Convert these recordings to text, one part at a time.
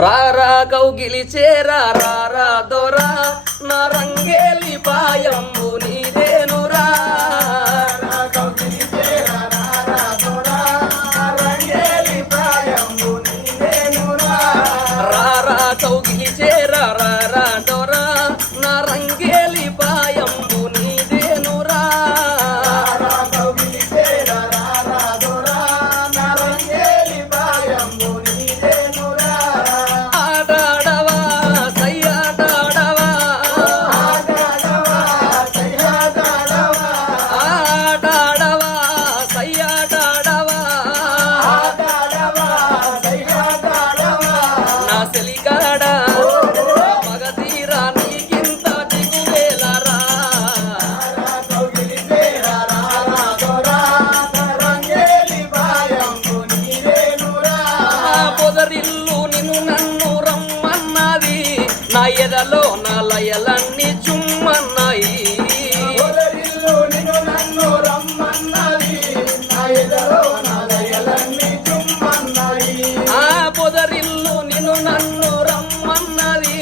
రారా కౌగిలి చేరా రారా దొరా నా రంగేలి పాయంబు నీదేనురా కౌగిలి చేరా రారా దొరా నా రంగేలి పాయంబు నీదేనురా రారా కౌగిలి చేరా రారా దొరా నా రంగేలి పాయంబు నీదేనురా కౌగిలి చేరా రారా దొరా నా రంగేలి పాయంబు నీదేనురా ఆడాడవా సయ్యాడాడవా ఆడాడవా సయ్యాడాడవా ఆడాడవా సయ్యాడాడవా ఆడాడవా సయ్యాడాడవా నా సెలికాడా మగధీరా నీకింత దిగువేలరా కౌగిలి చేరా రారా దొరా నా రంగేలి పాయంబు నీదేనురా పొదరిల్లు నిన్ను నన్ను రమ్మన్నది నా ఎదలో నా లయలన్నీ చుమ్మన్నాయి పొదరిల్లు నిన్ను నన్ను రమ్మన్నది నా ఎదలో నా లయలన్నీ చుమ్మన్నాయి ఆ పొదరిల్లు నిన్ను నన్ను రమ్మన్నది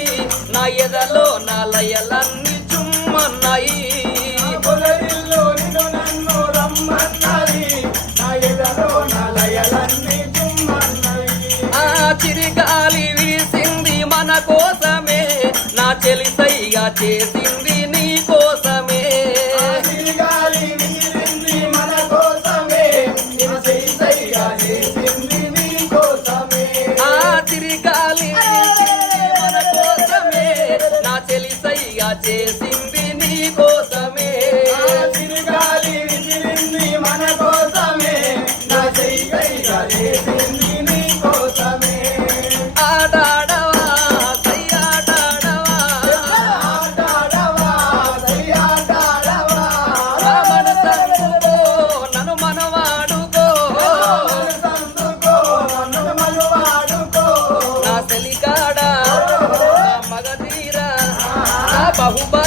నా ఎదలో నా లయలన్నీ చుమ్మన్నాయి పొదరిల్లు నిన్ను నన్ను రమ్మన్నది నా ఎదలో నా లయలన్నీ చుమ్మన్నాయి ఆ చిరిగాలి వీసింది మన కోసమే నా చెలిసైగా చేసింది నీ కోసమే చిరిగాలి వీసింది మన కోసమే నా చెలిసైగా చేసింది నీ కోసమే ఆ చిరిగాలి వీసింది మన కోసమే నా చెలిసైగా చేసింది నీ కోసమే చిరిగాలి వీసింది మన కోసమే నా చెలిసైగా చేసింది నీ కోసమే ఆడాడవా సయ్యాడాడవా ఆడాడవా సయ్యాడాడవా రమణ సందుకో నన్ను మనవాడుకో సందుకో నన్ను మనవాడుకో నా సెలికాడా నా మగధీరా నా బహుబా